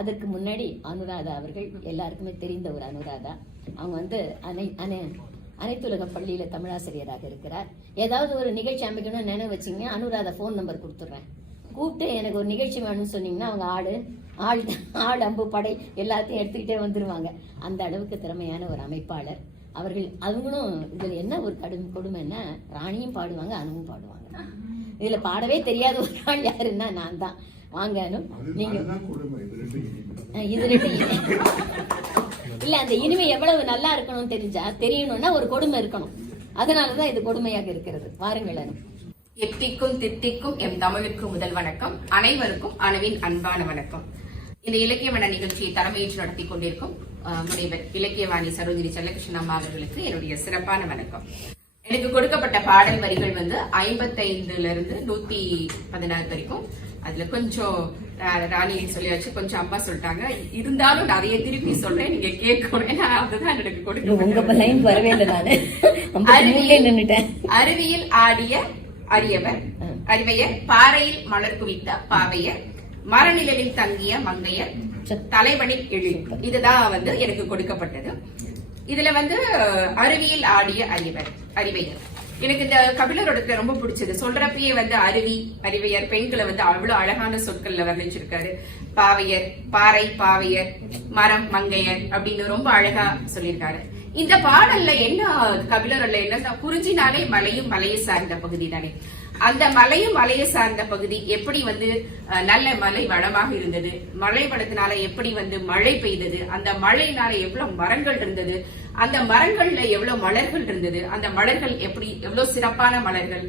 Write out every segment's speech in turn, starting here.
அதற்கு முன்னாடி அனுராதா அவர்கள் எல்லாருக்குமே தெரிந்த ஒரு அனுராதா. அவங்க வந்து அனைத்துலக பள்ளியில தமிழாசிரியராக இருக்கிறார். ஏதாவது ஒரு நிகழ்ச்சி அமைக்கணும்னு நினைவு வச்சிங்க, அனுராதா ஃபோன் நம்பர் கொடுத்துட்றேன். கூப்பிட்டு எனக்கு ஒரு நிகழ்ச்சி வேணும்னு சொன்னீங்கன்னா அவங்க ஆள் அம்பு படை எல்லாத்தையும் எடுத்துக்கிட்டே வந்துருவாங்க. அந்த அளவுக்கு திறமையான ஒரு அமைப்பாளர் அவர்கள். அவங்களும் இதுல என்ன ஒரு கொடுமைன்னா, ராணியும் பாடுவாங்க, அனுவும் பாடுவாங்க. இதுல பாடவே தெரியாத ஒரு ஆள் யாருன்னா நான் தான். வாங்க அனு, நீங்க இது ரெண்டு இல்ல, அந்த இனிமை எவ்வளவு நல்லா இருக்கணும்னு தெரியணும்னா ஒரு கொடுமை இருக்கணும். அதனாலதான் இது கொடுமையாக இருக்கிறது. வாருங்கள் அனு. எத்திக்கும் தித்திக்கும் எம் தமிழுக்கு முதல் வணக்கம். அனைவருக்கும் அணுவின் அன்பான வணக்கம். இந்த இலக்கியவன நிகழ்ச்சியை தலைமையேற்று நடத்தி கொண்டிருக்கும் முனைவர் இலக்கியவாணி சரோஜினி செல்லகிருஷ்ணன் அம்மா அவர்களுக்கு என்னுடைய சிறப்பான வணக்கம். எனக்கு கொடுக்கப்பட்ட பாடல் வரிகள் வந்து 55 இருந்து 116 வரைக்கும். அதுல கொஞ்சம் ராணி சொல்லியாச்சு, கொஞ்சம் அம்மா சொல்லிட்டாங்க. இருந்தாலும் நிறைய திருப்பி சொல்றேன், நீங்க கேட்கணும். ஏன்னா அதுதான் எனக்கு கொடுக்க. அருவியில் ஆடிய அரியவர் அறிவையர், பாறையில் மலர் குவித்த பாவையர், மரநிழலில் தங்கிய மங்கையர், தலைவனில் எழில். இதுதான் வந்து எனக்கு கொடுக்கப்பட்டது. இதுல வந்து அருவியில் ஆடிய அறிவையர். எனக்கு இந்த கபிலரோட ரொம்ப பிடிச்சது. சொல்றப்பயே வந்து அருவி, அறிவையர், பெண்களை வந்து அவ்வளவு அழகான சொற்கள்ல வர்ணிச்சிருக்காரு. பாவையர், பாறை பாவையர், மரம் மங்கையர் அப்படின்னு ரொம்ப அழகா சொல்லியிருக்காரு. இந்த பாடல்ல என்ன கபிலரோட என்ன, குறிஞ்சினாலே மலையும் மலையை சார்ந்த பகுதி தானே. அந்த மலையும் மலையை சார்ந்த பகுதி எப்படி வந்து நல்ல மலை வளமாக இருந்தது, மழை வளத்தினால எப்படி வந்து மழை பெய்தது, அந்த மழையினால எவ்வளவு மரங்கள் இருந்தது, அந்த மரங்கள்ல எவ்வளவு மலர்கள் இருந்தது, அந்த மலர்கள் எப்படி எவ்வளவு சிறப்பான மலர்கள்,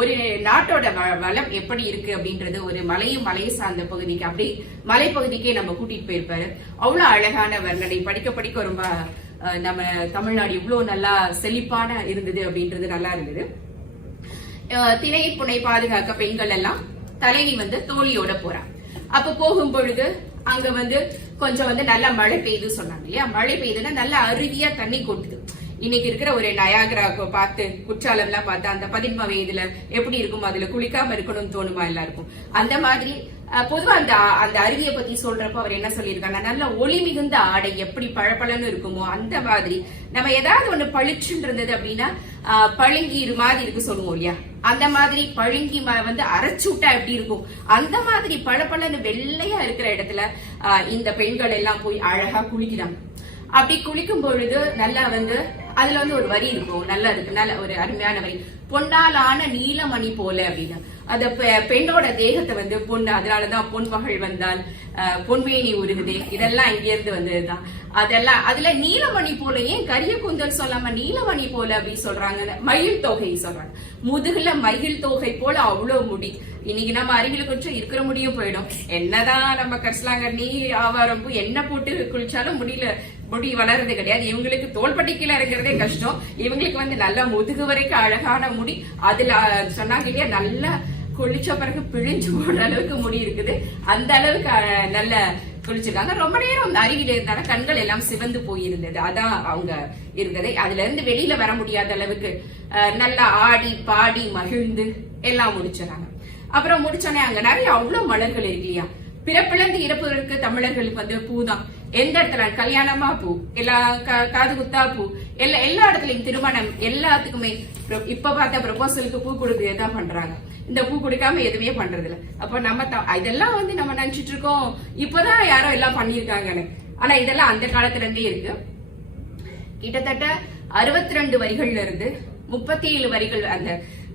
ஒரு நாட்டோட வளம் எப்படி இருக்கு அப்படின்றது ஒரு மலையும் மலையை சார்ந்த பகுதிக்கு, அப்படி மலைப்பகுதிக்கே நம்ம கூட்டிட்டு போயிருப்பாரு. அவ்வளவு அழகான வர்ணனை. படிக்க படிக்க ரொம்ப நம்ம தமிழ்நாடு இவ்வளவு நல்லா செழிப்பான இருந்தது அப்படின்றது நல்லா இருந்தது. திணை புனை பாதுகாக்க பெண்கள் எல்லாம் தலைவி வந்து தோழியோட போறான். அப்ப போகும் பொழுது அங்க வந்து கொஞ்சம் வந்து நல்லா மழை பெய்யுது சொன்னாங்க இல்லையா. மழை பெய்யுதுன்னா நல்லா அருவியா தண்ணி கொட்டுது. இன்னைக்கு இருக்கிற ஒரு நயாகரா பார்த்து, குற்றாலம் எல்லாம் பார்த்து அந்த 15 வயதுல எப்படி இருக்கும், அதுல குளிக்காம இருக்கணும்னு தோணுமா எல்லாருக்கும். அந்த மாதிரி பொதுவா அந்த அருவியை பத்தி சொல்றப்ப அவர் என்ன சொல்லியிருக்காங்க, நல்ல ஒளி மிகுந்த ஆடை எப்படி பழப்பழன்னு இருக்குமோ அந்த மாதிரி நம்ம ஏதாவது ஒண்ணு பளிச்சுன்னு இருந்தது அப்படின்னா பழுங்கீர் மாதிரி இருக்கு சொல்லுவோம் இல்லையா. அந்த மாதிரி பழுங்கி வந்து அரைச்சு விட்டா எப்படி இருக்கும், அந்த மாதிரி பழப்பழன்னு வெள்ளையா இருக்கிற இடத்துல இந்த பெண்கள் எல்லாம் போய் அழகா குளிக்கிறாங்க. அப்படி குளிக்கும் பொழுது நல்லா வந்து அதுல வந்து ஒரு வரி இருக்கும், நல்லா இருக்கு, நல்ல ஒரு அருமையான வரி. பொன்னாலான நீலமணி போல அப்படின்னு. அந்த பெண்ணோட தேகத்தை வந்து பொண்ணு, அதனாலதான் பொன் மகள் வந்தால் பொன்வேணி உருகுதே, இதெல்லாம் இங்க இருந்து வந்ததுதான். அதெல்லாம் அதுல நீலமணி போல, ஏன் கரிய கூந்தல் சொல்லாம நீலமணி போல அப்படின்னு சொல்றாங்க. மயில் தொகை சொல்றாங்க, முதுகுல மயில் தொகை போல அவ்வளவு முடி. இன்னைக்கு நம்ம அறிவியல கொஞ்சம் இருக்கிற முடியும் போயிடும். என்னதான் நம்ம கரிசலாங்க நீ ஆவாரம் என்ன போட்டு குளிச்சாலும் முடி வளர்றது கிடையாது. இவங்களுக்கு தோள்பட்டி கீழே இருக்கிறதே கஷ்டம். இவங்களுக்கு வந்து நல்லா முதுகு வரைக்கும் அழகான முடி. அதுல சொன்னாங்க இல்லையா, நல்லா குளிச்ச பிறகு பிழிஞ்சு போடுற அளவுக்கு முடி இருக்குது. அந்த அளவுக்கு நல்ல குளிச்சிருக்காங்க. ரொம்ப நேரம் அருவியில இருந்தாலும் கண்கள் எல்லாம் சிவந்து போயிருந்தது. அதான் அவங்க இருந்தது. அதுல இருந்து வெளியில வர முடியாத அளவுக்கு நல்லா ஆடி பாடி மகிழ்ந்து எல்லாம் முடிச்சாங்க. அப்புறம் முடிச்சோன்னே அங்க நிறைய அவ்வளவு மலர்கள் இருக்கு இல்லையா. பிறப்பிலிருந்து இறப்புகளுக்கு தமிழர்களுக்கு வந்து பூதான். எந்த இடத்துல கல்யாணமா பூ, எல்லா காது குத்தா பூ, எல்லா இடத்துலயும் திருமணம் எல்லாத்துக்குமே. இப்ப பார்த்தா ப்ரொபோசலுக்கு பூ கொடுக்கதான் பண்றாங்க. இந்த பூ கொடுக்காம எதுவுமே பண்றது இல்ல. அப்ப நம்ம இதெல்லாம் வந்து நம்ம நினைச்சிட்டு இருக்கோம் இப்பதான் யாரோ எல்லாம் பண்ணிருக்காங்கன்னு. ஆனா இதெல்லாம் அந்த காலத்துல இருந்தே இருக்கு. கிட்டத்தட்ட 62 வரிகள்ல இருந்து 37 வரிகள், அந்த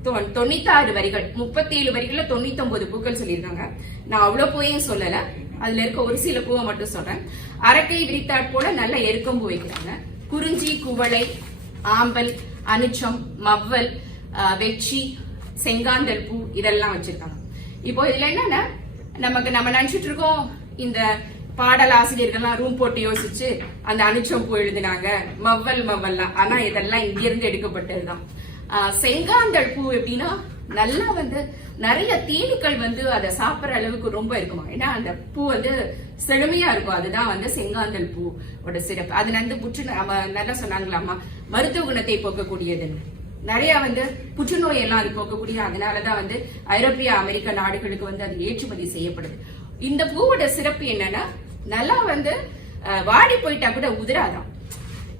96 வரிகள், 37 வரிகள்ல 99 பூக்கள் சொல்லியிருக்காங்க. நான் அவ்வளவு பூவையும் சொல்லல, அதுல இருக்க ஒரு சில பூவை மட்டும் சொல்றேன். அரக்கை விரித்தாட் போல நல்ல எருக்கம் பூ வைக்கிறாங்க. குறிஞ்சி, குவளை, ஆம்பல், அனுச்சம், மவ்வல், வெச்சி, செங்காந்தல் பூ இதெல்லாம் வச்சிருக்காங்க. இப்போ இதுல என்னன்னா, நம்ம நினைச்சிட்டு இருக்கோம் இந்த பாடல் ஆசிரியர்கள்லாம் ரூம் போட்டு யோசிச்சு அந்த அனுச்சம் பூ எழுதினாங்க, மவ்வல்லாம். ஆனா இதெல்லாம் இங்கிருந்து எடுக்கப்பட்டதுதான். செங்காந்தல் பூ எப்படின்னா நல்லா வந்து நிறைய தேனீக்கள் வந்து அதை சாப்பிடுற அளவுக்கு ரொம்ப இருக்குமா. ஏன்னா அந்த பூ வந்து செழுமையா இருக்கும். அதுதான் வந்து செங்காந்தல் பூவோட சிறப்பு. அதுல இருந்து நல்லா சொன்னாங்களாமா, மருத்துவ குணத்தை போக்கக்கூடியதுன்னு. நிறைய வந்து புற்றுநோய் எல்லாம் அது போக்கக்கூடிய. அதனாலதான் வந்து ஐரோப்பிய அமெரிக்க நாடுகளுக்கு வந்து அது ஏற்றுமதி செய்யப்படுது. இந்த பூவோட சிறப்பு என்னன்னா, நல்லா வந்து வாடி போயிட்டா கூட உதிராதான்.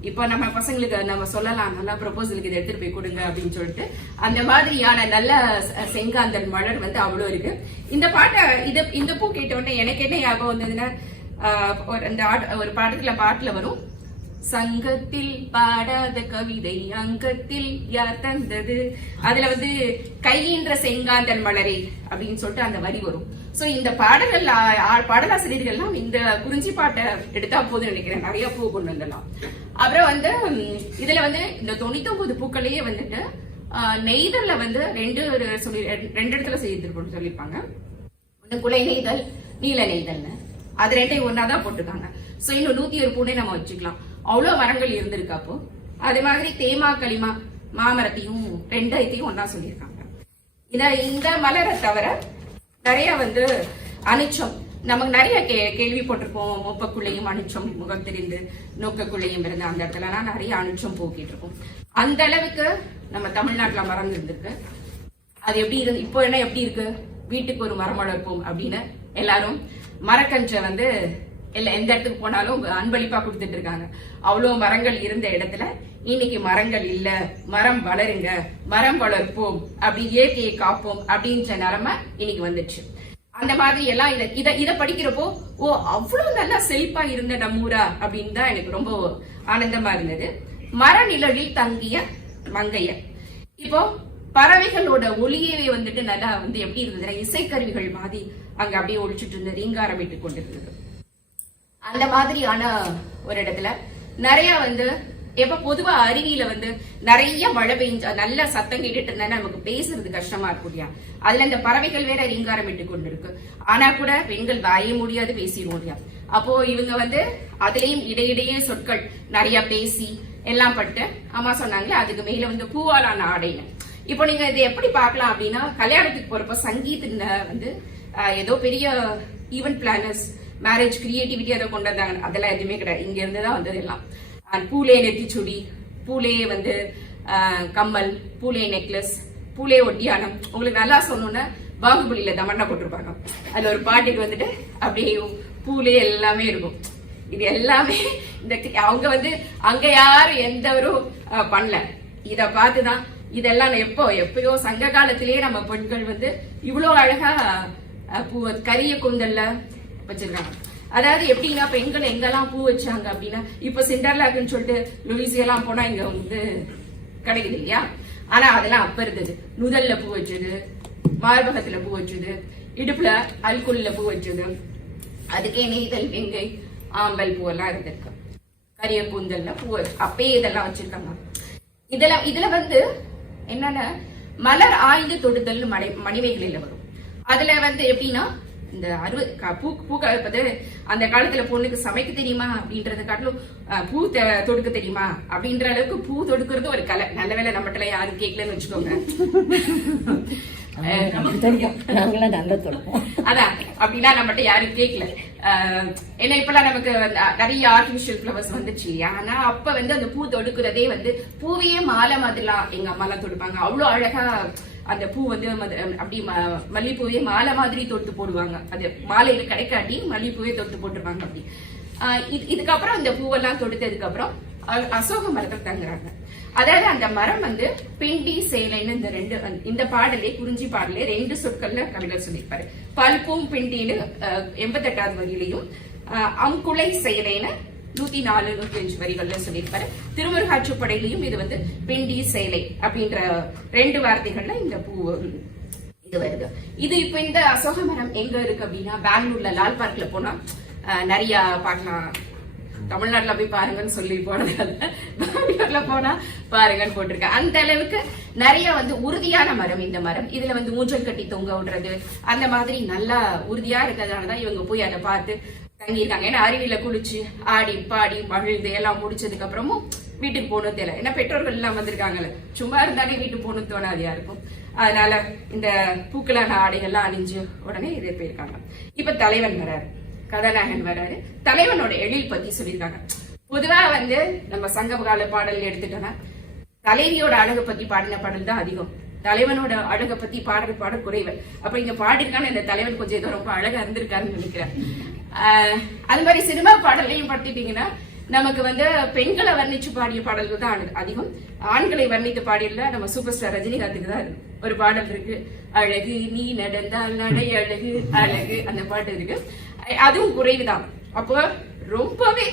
இப்ப நம்ம பசங்களுக்கு நம்ம சொல்லலாம், நல்லா ப்ரொபோசலுக்கு இதை எடுத்துட்டு போய் கொடுங்க அப்படின்னு சொல்லிட்டு, அந்த மாதிரியான நல்ல செங்காந்தல் மலர் வந்து அவ்வளவு இருக்கு. இந்த பாட்டை இந்த பூ கேட்ட உடனே எனக்கு என்ன ஞாபகம் வந்ததுன்னா, ஒரு பாட்டுல வரும், சங்கத்தில் பாடாத கவிதை அங்கத்தில் யார் தந்தது, அதுல வந்து கையின்ற செங்காந்தல் மலரே அப்படின்னு சொல்லிட்டு அந்த வரி வரும். சோ இந்த பாடலாசிரியர்கள்லாம் இந்த குறிஞ்சி பாட்டை எடுத்தா போதும் நினைக்கிறேன், நிறைய பூ கொண்டு வந்துடலாம். அப்புறம் வந்து இதுல வந்து இந்த 99 பூக்களையே வந்துட்டு நெய்தல்ல வந்து ரெண்டு இடத்துல செய்திருப்போம் சொல்லியிருப்பாங்க. குலை நெய்தல், நீல நெய்தல்னு, அது ரெண்டையும் ஒன்னாதான் போட்டிருக்காங்க. சோ இன்னும் 101 பூனே நம்ம வச்சுக்கலாம், அவ்வளவு மரங்கள் இருந்திருக்கு. அப்போ அதே மாதிரி தேமா களிமா மாமரத்தையும் ரெண்டையும் ஒன்னா சொல்லியிருக்காங்க. இந்த மலரை தவிர நிறைய வந்து அனிச்சம் நமக்கு நிறைய கேள்விப்பட்டிருப்போம். மொப்பக்குள்ளையும் அனிச்சம், முகம் தெரிந்து நோக்கக்குள்ளையும் இருந்த அந்த இடத்துலலாம் நிறைய அனிச்சம் போக்கிட்டு இருக்கும். அந்த அளவுக்கு நம்ம தமிழ்நாட்டுல மரம் இருந்திருக்கு. அது எப்படி இருக்கு இப்போ, என்ன எப்படி இருக்கு, வீட்டுக்கு ஒரு மரம் வளர்ப்போம் அப்படின்னு எல்லாரும் மரக்கன்றை வந்து எந்த இடத்துக்கு போனாலும் அன்பளிப்பா கொடுத்துட்டு இருக்காங்க. அவ்வளவு மரங்கள் இருந்த இடத்துல இன்னைக்கு மரங்கள் இல்ல, மரம் வளருங்க, மரம் வளர்ப்போம், அப்படி இயற்கையை காப்போம் அப்படின்ற நிலைமை இன்னைக்கு வந்துச்சு. அந்த மாதிரி எல்லாம் இத படிக்கிறப்போ, ஓ அவ்வளவு நல்லா செழிப்பா இருந்த நம்மூரா அப்படின்னு தான் எனக்கு ரொம்ப ஆனந்தமா இருந்தது. மரநிழலில் தங்கிய மங்கையர். இப்போ பறவைகளோட ஒளியவே வந்துட்டு நல்லா வந்து எப்படி இருந்ததுன்னா, இசைக்கருவிகள் மாதிரி அங்க அப்படியே ஒழிச்சுட்டு இருந்தது, ரீங்காரமிட்டு கொண்டிருந்தது. அந்த மாதிரியான ஒரு இடத்துல நிறைய வந்து, எப்ப பொதுவா அருவியில வந்து நிறைய மழை பெஞ்சா நல்ல சத்தம் கேட்டுட்டு இருந்தா நமக்கு பேசுறது கஷ்டமா இருக்கும் இல்லையா, அதுல இந்த பறவைகள் வேற ரீங்காரமிட்டு கொண்டு இருக்கு. ஆனா கூட பெண்கள் வாய முடியாது, பேசிடுவோம் இல்லையா. அப்போ இவங்க வந்து அதுலயும் இடையிடையே சொற்கள் நிறைய பேசி எல்லாம் பட்டு, அம்மா சொன்னாங்களே அதுக்கு மேல வந்து பூவாலான ஆடைன்னு. இப்போ நீங்க இதை எப்படி பார்க்கலாம் அப்படின்னா, கல்யாணத்துக்கு போறப்ப சங்கீத் வந்து ஏதோ பெரிய ஈவென்ட் பிளானர்ஸ், மேரேஜ் கிரியேட்டிவிட்டி அதை கொண்டு வந்தாங்க, அதெல்லாம் எதுவுமே கிடையாது. இங்க இருந்துதான் வந்தது எல்லாம். பூலே நெத்திச்சுடி, பூலே வந்து கம்மல், பூலே நெக்லஸ், பூலே ஒட்டியானம். உங்களுக்கு நல்லா சொல்லணும்னா பாகுபலியில தமன்னா போட்டிருப்பாங்க, அதுல ஒரு பாட்டுக்கு வந்துட்டு அப்படியே பூலே எல்லாமே இருக்கும். இது எல்லாமே இந்த அவங்க வந்து அங்க யாரும் எந்த ஒரு பண்ணல, இத பார்த்துதான் இதெல்லாம் எப்பயோ சங்க காலத்திலேயே நம்ம பெண்கள் வந்து இவ்வளவு அழகா கரிய கூந்தல்ல வச்சிருக்காங்க. அதாவது எப்படின்னா, பெண்கள் எங்கெல்லாம் பூ வச்சாங்க அப்படின்னா, இப்ப சிண்டர்லாக்குன்னு சொல்லிட்டு லூயிசியெல்லாம் போனா இங்க வந்து கிடைக்குது இல்லையா, ஆனா அதெல்லாம் அப்ப இருந்தது. நுதல்ல பூ வச்சது, மார்பகத்துல பூ வச்சது, இடுப்புல அல்குல்ல பூ வச்சது, அதுக்கே நெய்தல், வெங்கை, ஆம்பல் பூ எல்லாம் இருந்திருக்கு. கரிய கூந்தல்ல பூ அப்பயே இதெல்லாம் வச்சிருக்காங்க. இதுல வந்து என்னன்னா, மலர் ஆய்ந்து தொடுதல் மணிமேகலையில வரும். அதுல வந்து எப்படின்னா, இந்த பூக்கள் அந்த காலத்துல பொண்ணுக்கு சமைக்க தெரியுமா அப்படின்றத காட்டிலும் பூ தொடுக்க தெரியுமா அப்படின்ற அளவுக்கு பூ தொடுக்கிறது ஒரு கலை. நல்ல வேலை நம்மகிட்ட யாரும் கேட்கலன்னு வச்சுக்கோங்க. அதான் அப்படின்னா நம்மகிட்ட யாரும் கேட்கல. ஏன்னா இப்பெல்லாம் நமக்கு நிறைய ஆர்டிபிஷியல் ஃபிளவர்ஸ் வந்துச்சு இல்லையா. ஆனா அப்ப வந்து அந்த பூ தொடுக்கிறதே வந்து பூவையே மாலை மாதிரிலாம் எங்க அம்மா எல்லாம் தொடுப்பாங்க. அவ்வளவு அழகா அந்த பூ வந்து அப்படி மல்லிப்பூவே மாலை மாதிரி தொட்டு போடுவாங்க. அது மாலையில கிடைக்காட்டி மல்லிப்பூவே தொட்டு போட்டுருவாங்க. அப்படி இதுக்கப்புறம் அந்த பூவெல்லாம் தொடுத்ததுக்கு அப்புறம் அசோக மரத்தை தங்குறாங்க. அதாவது அந்த மரம் வந்து பிண்டி சேலைன்னு இந்த பாடலே, குறிஞ்சி பாடலே 2 சொற்கள்ல கவிஞர் சொல்லியிருப்பாரு. பல்பூம் பிண்டின்னு 88வது வரியிலையும், அங்குலை சேலைன்னு 104, 105 வரிகள்ல சொல்லியிருப்பாரு. திருமுருகாற்றுப்படையிலையும் இது வந்து பிண்டி சேலை அப்படின்ற 2 வார்த்தைகள்ல இந்த பூ இது வருது. இது இப்ப இந்த அசோக மரம் எங்க இருக்கு அப்படின்னா, பெங்களூர்ல லால் பார்க்ல போனா நிறைய பார்க்கலாம். தமிழ்நாட்டுல போய் பாருங்கன்னு சொல்லி போனதால பெங்களூர்ல போனா பாருங்கன்னு போட்டிருக்கேன். அந்த அளவுக்கு நிறைய வந்து உறுதியான மரம் இந்த மரம். இதுல வந்து ஊஞ்சல் கட்டி தொங்க விடுறது அந்த மாதிரி நல்லா உறுதியா இருக்கிறதுனாலதான் இவங்க போய் அதை பார்த்து தங்கியிருக்காங்க. ஏன்னா அருவியில குளிச்சு ஆடி பாடி மகிழ்ந்து எல்லாம் முடிச்சதுக்கு அப்புறமும் வீட்டுக்கு போகணும் தெரியல. ஏன்னா பெற்றோர்கள் எல்லாம் வந்திருக்காங்கல்ல, சும்மா இருந்தாலே வீட்டுக்கு போகணும் தோணாதியா இருக்கும். அதனால இந்த பூக்களான ஆடைகள்லாம் அணிஞ்சு உடனே இதே போயிருக்காங்க. இப்ப தலைவன் வராரு, கதாநாயகன் வராரு. தலைவனோட எழில் பத்தி சொல்லியிருக்காங்க. பொதுவா வந்து நம்ம சங்ககால பாடல் எடுத்துட்டோம்னா தலைவியோட அழகை பத்தி பாடின பாடல் தான் அதிகம். தலைவனோட அழகை பத்தி பாட குறைவு. அப்ப இங்க பாடிருக்கான இந்த தலைவன் கொஞ்சம் ஏதோ ரொம்ப அழகா இருந்திருக்காருன்னு நினைக்கிறேன். அது மாதிரி சினிமா பாடலையும் படுத்திட்டீங்கன்னா நமக்கு வந்து பெண்களை வர்ணிச்சு பாடிய பாடல்கள் தான் அதிகம். ஆண்களை வர்ணித்து பாடியல நம்ம சூப்பர் ஸ்டார் ரஜினிகாந்துக்கு தான் ஒரு பாடல் இருக்கு, அழகு நீ நடந்தால் நடை அழகு அழகு, அந்த பாட்டு இருக்கு. அதுவும் குறைவுதான். அப்போ ரொம்பவே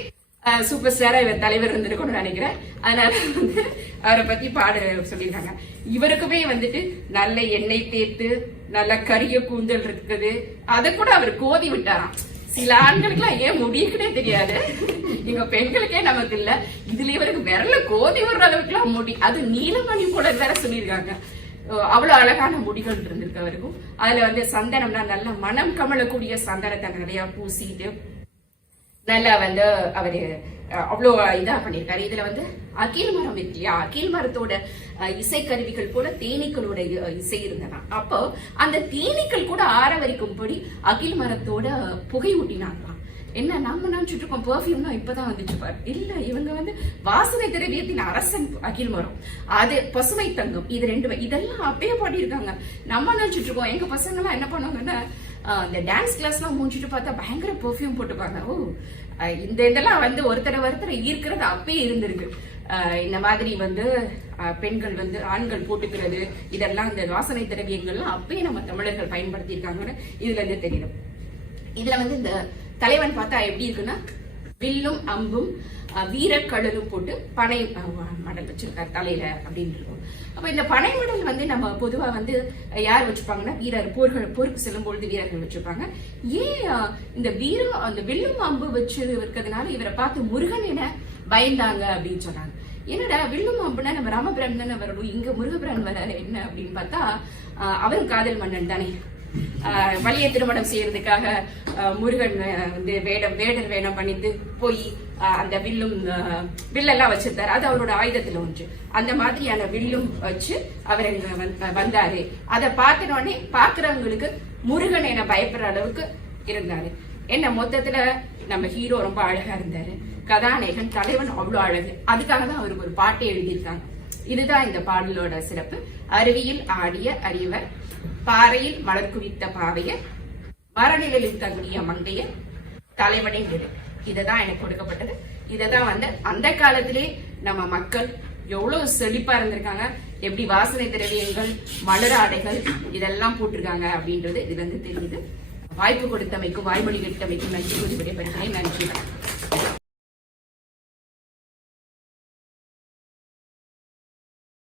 சூப்பர் ஸ்டாரா இவர் தலைவர் இருந்திருக்கும்னு நினைக்கிறேன். அதனால வந்து அவரை பத்தி பாட சொல்லியிருக்காங்க. இவருக்குமே வந்துட்டு நல்ல எண்ணெய் தேர்த்து நல்ல கரிய கூந்தல் இருக்குது, அதை கூட அவர் கோதி விட்டாராம். சில ஆண்களுக்கு எல்லாம் ஏன் முடியுக்குன்னே தெரியாது, எங்க பெண்களுக்கே நமக்கு இல்ல, இதுல இவருக்கு விரல கோதி விடுற அளவுக்கு எல்லாம் முடி, அது நீலமணி போல வேற சொல்லியிருக்காங்க. அவ்வளவு அழகான முடிகள் இருந்திருக்கு அவருக்கும். அதுல வந்து சந்தனம்னா நல்ல மனம் கமலக்கூடிய சந்தனத்தை நிறைய பூசிட்டு நல்லா வந்து அவரு அவ்வளோ இதா பண்ணிருக்காரு. இதுல வந்து அகில் மரம் இருக்கு இல்லையா, அகில் மரத்தோட இசைக்கருவிகள் போல தேனீக்களோட இசை இருந்தனா, அப்போ அந்த தேனீக்கள் கூட ஆரவரிக்கும்படி அகில் மரத்தோட புகை ஊட்டினாங்களாம். என்ன நம்ம நினைச்சிட்டு இருக்கோம் பெர்ஃபியூம்னா இப்பதான் வந்துச்சு பாரு, இல்ல இவங்க வந்து வாசனை திரவியத்தின் அரசன் அகில் மரம், அது பசுமை தங்கம், இது ரெண்டு இதெல்லாம் அப்பயே பாடியிருக்காங்க. நம்ம நினைச்சிட்டு இருக்கோம் எங்க பசங்க எல்லாம் என்ன பண்ணுவாங்கன்னா இந்த டான்ஸ் கிளாஸ் எல்லாம் முடிச்சுட்டு பார்த்தா பயங்கர பெர்ஃபியூம் போட்டுப்பாங்க. ஓ இந்த இதெல்லாம் வந்து ஒருத்தரை ஈர்க்கிறது அப்பயே இருந்திருக்கு. இந்த மாதிரி வந்து பெண்கள் வந்து ஆண்கள் போட்டுக்கிறது இதெல்லாம் இந்த வாசனை திரவியங்கள்லாம் அப்பயே நம்ம தமிழர்கள் பயன்படுத்தி இருக்காங்கன்னு இதுல இருந்து தெரியும். இதுல வந்து இந்த தலைவன் பார்த்தா எப்படி இருக்குன்னா வில்லும் அம்பும் வீரக்கடலும் போட்டு பனை மடல் வச்சிருக்காரு தலையில அப்படின்னு இருக்கும். அப்ப இந்த பனை மடல் வந்து நம்ம பொதுவா வந்து யார் வச்சுப்பாங்கன்னா வீரர் போருக்கு செல்லும் பொழுது வீரர்கள் வச்சிருப்பாங்க. ஏன் இந்த அந்த வில்லும் அம்பு வச்சு இருக்கிறதுனால இவரை பார்த்து முருகன் என பயந்தாங்க அப்படின்னு சொன்னாங்க. என்னடா வில்லும் அம்புனா நம்ம ராமபிரான் தானே வரணும், இங்க முருகபிரான் வர என்ன அப்படின்னு பார்த்தா அவரும் காதல் மன்னன் தானே. வலிய திருமணம் செய்யறதுக்காக முருகன் வந்து வேடர் வேடம் பண்ணிட்டு போய் அந்த வில்லெல்லாம் வச்சிருந்தாரு, அது அவரோட ஆயுதத்துல ஒன்று. அந்த மாதிரியான வில்லும் வச்சு அவர் வந்தாரு. அதை பார்த்தினோடனே பாக்குறவங்களுக்கு முருகன் என பயப்படுற அளவுக்கு இருந்தாரு. என்ன மொத்தத்துல நம்ம ஹீரோ ரொம்ப அழகா இருந்தாரு, கதாநாயகன் தலைவன் அவ்வளவு அழகு. அதுக்காக தான் அவருக்கு ஒரு பாட்டை எழுதியிருக்காங்க. இதுதான் இந்த பாடலோட சிறப்பு. அருவியில் ஆடிய அறிவர், பாறையில் மலர் குவித்த பாவையர், மரநிழலில் தங்கிய மங்கையர், தலைவனின் விடு. இதுதான் எனக்கு கொடுக்கப்பட்டது. இததான் வந்து அந்த காலத்திலே நம்ம மக்கள் எவ்வளவு செழிப்பா இருந்திருக்காங்க, எப்படி வாசனை திரவியங்கள் மலர் ஆடைகள் இதெல்லாம் போட்டிருக்காங்க அப்படின்றது இதுல இருந்து தெரியுது. வாய்ப்பு கொடுத்தமைக்கும் வாய்மொழி கொடுத்தமைக்கும் நன்றி கூறி விடைபெறுகிறேன். நன்றி.